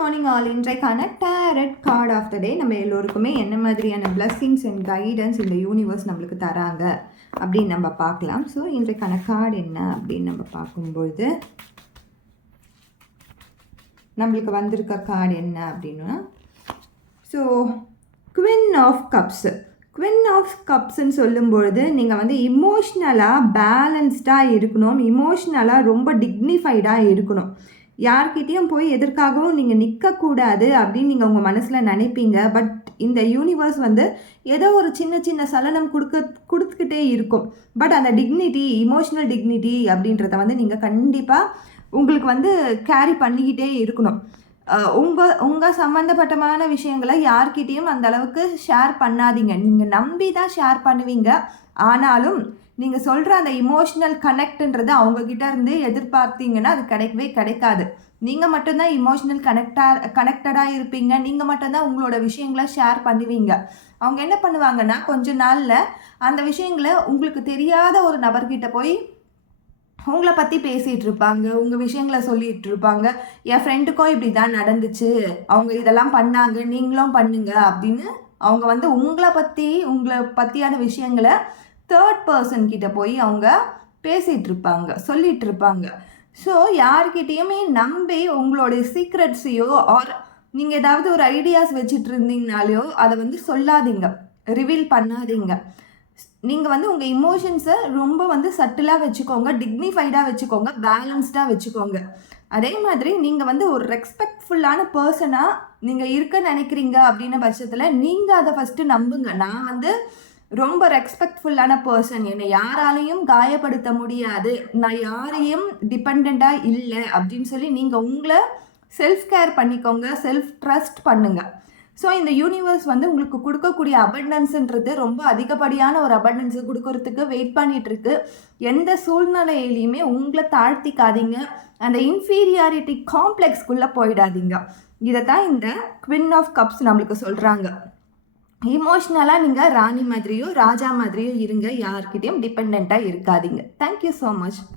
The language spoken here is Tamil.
Morning all. இன்றைக்கான டேரட் கார்ட் ஆஃப் த டே நம்ம எல்லோருக்குமே என்ன மாதிரியான பிளஸ்ஸிங்ஸ் அண்ட் கைடன்ஸ் இந்த யூனிவர்ஸ் நம்மளுக்கு தராங்க அப்படின்னு நம்ம பார்க்கலாம். ஸோ இன்றைக்கான கார்டு என்ன அப்படின்னு நம்ம பார்க்கும்பொழுது நம்மளுக்கு வந்திருக்க கார்டு என்ன அப்படின்னா, so queen of cups. Queen of கப்ஸ்ன்னு சொல்லும்பொழுது நீங்கள் வந்து இமோஷ்னலாக பேலன்ஸ்டாக இருக்கணும், இமோஷ்னலாக ரொம்ப டிக்னிஃபைடாக இருக்கணும். யார்கிட்டையும் போய் எதற்காகவும் நீங்கள் நிற்கக்கூடாது அப்படின்னு நீங்கள் உங்கள் மனசில் நினைப்பீங்க. பட் இந்த யூனிவர்ஸ் வந்து ஏதோ ஒரு சின்ன சின்ன சலனம் கொடுத்துக்கிட்டே இருக்கும். பட் அந்த டிக்னிட்டி, இமோஷ்னல் டிக்னிட்டி அப்படின்றத வந்து நீங்கள் கண்டிப்பாக உங்களுக்கு வந்து கேரி பண்ணிக்கிட்டே இருக்கணும். உங்கள் சம்மந்தப்பட்டமான விஷயங்களை யார்கிட்டையும் அந்த அளவுக்கு ஷேர் பண்ணாதீங்க. நீங்கள் நம்பி தான் ஷேர் பண்ணுவீங்க. ஆனாலும் நீங்கள் சொல்கிற அந்த இமோஷ்னல் கனெக்ட்ன்றது அவங்கக்கிட்ட இருந்து எதிர்பார்த்தீங்கன்னா அது கிடைக்கவே கிடைக்காது. நீங்கள் மட்டும்தான் இமோஷ்னல் கனெக்டடாக இருப்பீங்க. நீங்கள் மட்டும்தான் உங்களோட விஷயங்களை ஷேர் பண்ணுவீங்க. அவங்க என்ன பண்ணுவாங்கன்னா கொஞ்ச நாளில் அந்த விஷயங்களை உங்களுக்கு தெரியாத ஒரு நபர்கிட்ட போய் உங்களை பற்றி பேசிகிட்டு இருப்பாங்க, உங்கள் விஷயங்களை சொல்லிகிட்டு இருப்பாங்க. என் ஃப்ரெண்டுக்கும் இப்படி தான் நடந்துச்சு, அவங்க இதெல்லாம் பண்ணாங்க, நீங்களும் பண்ணுங்க அப்படின்னு அவங்க வந்து உங்களை பற்றியான விஷயங்களை தேர்ட் பர்சன் கிட்ட போய் அவங்க பேசிகிட்டு இருப்பாங்க, சொல்லிகிட்டு இருப்பாங்க. ஸோ யார்கிட்டையுமே நம்பி உங்களுடைய சீக்ரெட்ஸையோ ஆர் நீங்கள் ஏதாவது ஒரு ஐடியாஸ் வச்சுட்டு இருந்தீங்கனாலையோ அதை வந்து சொல்லாதீங்க, ரிவீல் பண்ணாதீங்க. நீங்கள் வந்து உங்கள் இமோஷன்ஸை ரொம்ப வந்து சட்டிலாக வச்சுக்கோங்க, டிக்னிஃபைடாக வச்சுக்கோங்க, பேலன்ஸ்டாக வச்சுக்கோங்க. அதே மாதிரி நீங்கள் வந்து ஒரு ரெஸ்பெக்ட்ஃபுல்லான பர்சனாக நீங்கள் இருக்க நினைக்கிறீங்க அப்படின்ன பட்சத்தில் நீங்கள் அதை ஃபஸ்ட்டு நம்புங்க. நான் வந்து ரொம்ப ரெஸ்பெக்ட்ஃபுல்லான பர்சன், என்னை யாராலையும் காயப்படுத்த முடியாது, நான் யாரையும் டிபெண்ட்டாக இல்லை அப்படின்னு சொல்லி நீங்கள் உங்களை செல்ஃப் கேர் பண்ணிக்கோங்க, செல்ஃப் ட்ரஸ்ட் பண்ணுங்கள். ஸோ இந்த யூனிவர்ஸ் வந்து உங்களுக்கு கொடுக்கக்கூடிய அபண்டன்ஸுன்றது ரொம்ப அதிகப்படியான ஒரு அபண்டன்ஸை கொடுக்கறதுக்கு வெயிட் பண்ணிகிட்ருக்கு. எந்த சூழ்நிலையிலையுமே உங்களை தாழ்த்திக்காதீங்க, அந்த இன்ஃபீரியாரிட்டி காம்ப்ளெக்ஸ்குள்ளே போயிடாதீங்க. இதை தான் இந்த குவீன் ஆஃப் கப்ஸ் நம்மளுக்கு சொல்கிறாங்க. இமோஷ்னலாக நீங்கள் ராணி மாதிரியோ ராஜா மாதிரியோ இருங்க, யார்கிட்டையும் டிபெண்ட்டாக இருக்காதீங்க. Thank you so much.